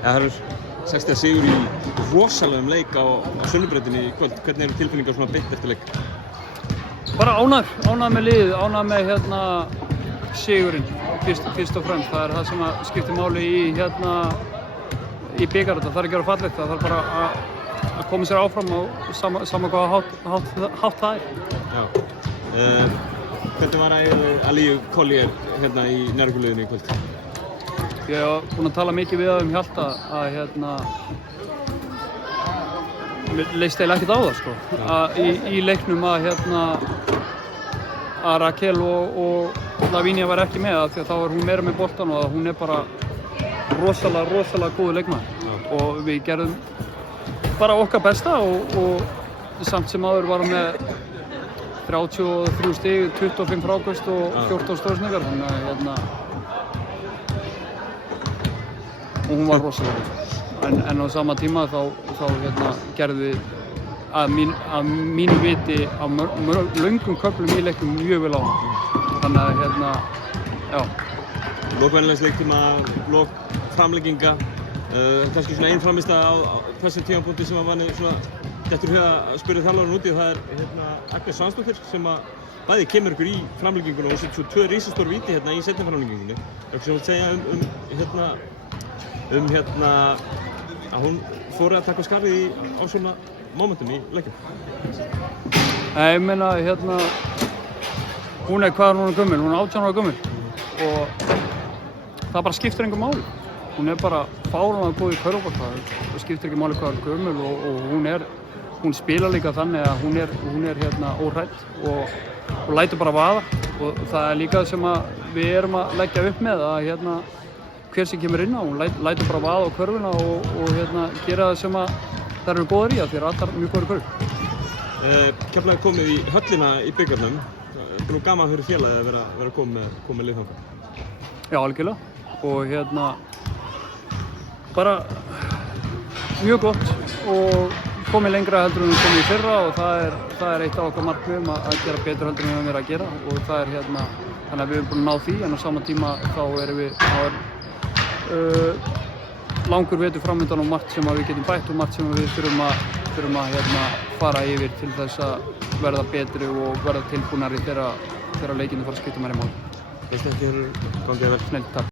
Það er 60 sigur í rosalegum leik á Sunnubrautinni í kvöld. Hvernig eru tilfinningar svona beint eftir leik? Bara ánægð með liðið, ánægð með sigurinn fyrst og fremst. Það er það sem skiptir máli í bikarinn. Það þarf ekki að vera fallegt, það þarf bara að koma sér áfram og sama hvaða hátt það er. Já. Hvernig var Aliyu Collier hérna í nærumhverfinu í kvöld? Ég hef búinn að tala mikið við það Hjalta að mér leist eiginlega ekkert á það sko. Í leiknum að Raquel og Lavínia var ekki með það því að þá er hún meira með boltan og hún er bara rosalega góður leikmaður og við gerðum bara okkar besta og samt sem áður varum með 33 stig, 25 fráköst og 14 stórsningar þannig að og hún var rosalega en á sama tíma þá gerðum við að mínu viti á löngum köflum í leiknum mjög vel á þannig að já. Lok venjulegsleiktíma, lok framlenginga, kannski svona einn frammistaða á þessum tímapunkti sem var svona dettur í hug að spyrja þjálfarinn úti og það er Agnes Svansdóttir sem bæði kemur ykkur í framlengingunum og svo tvö risastór víti í seinni framlengingunni. Eitthvað sem þú vilt segja að hún fór að taka skarið á svona momentum í leikjum? Nei, ég meina hún er hvað hún er gömul, hún er 18 ára gömul og það bara skiptir engu máli. Hún er bara fáránlega góð í körfubolta, það skiptir ekki máli hvað hún er gömul og hún spilar líka þannig að hún er óhrædd og lætur bara vaða og það er líka sem við erum að leggja upp með að hver sem kemur inn á, hún lætur bara vaða á körfuna og gera það sem þær eru góðar í því að allar mjög góðar í körfu. Keflavík komið í höllina í bikarnum. Það er gaman fyrir félagið að vera komið lið þangað. Já, algjörlega. Og bara mjög gott og komið lengra heldur en við komið í fyrra og það er eitt af okkar markmiðum að gera betur heldur en við höfum verið að gera og það er þannig að við erum búin að ná því en á sama tíma þá er langur vetur framöndan og margt sem við getum bætt og margt sem við þurfum að fara yfir til þess að verða betri og verða tilbúnari þegar leikirnir fara að skipta meira máli. Veist ekki, gangið vel. Snillt, takk.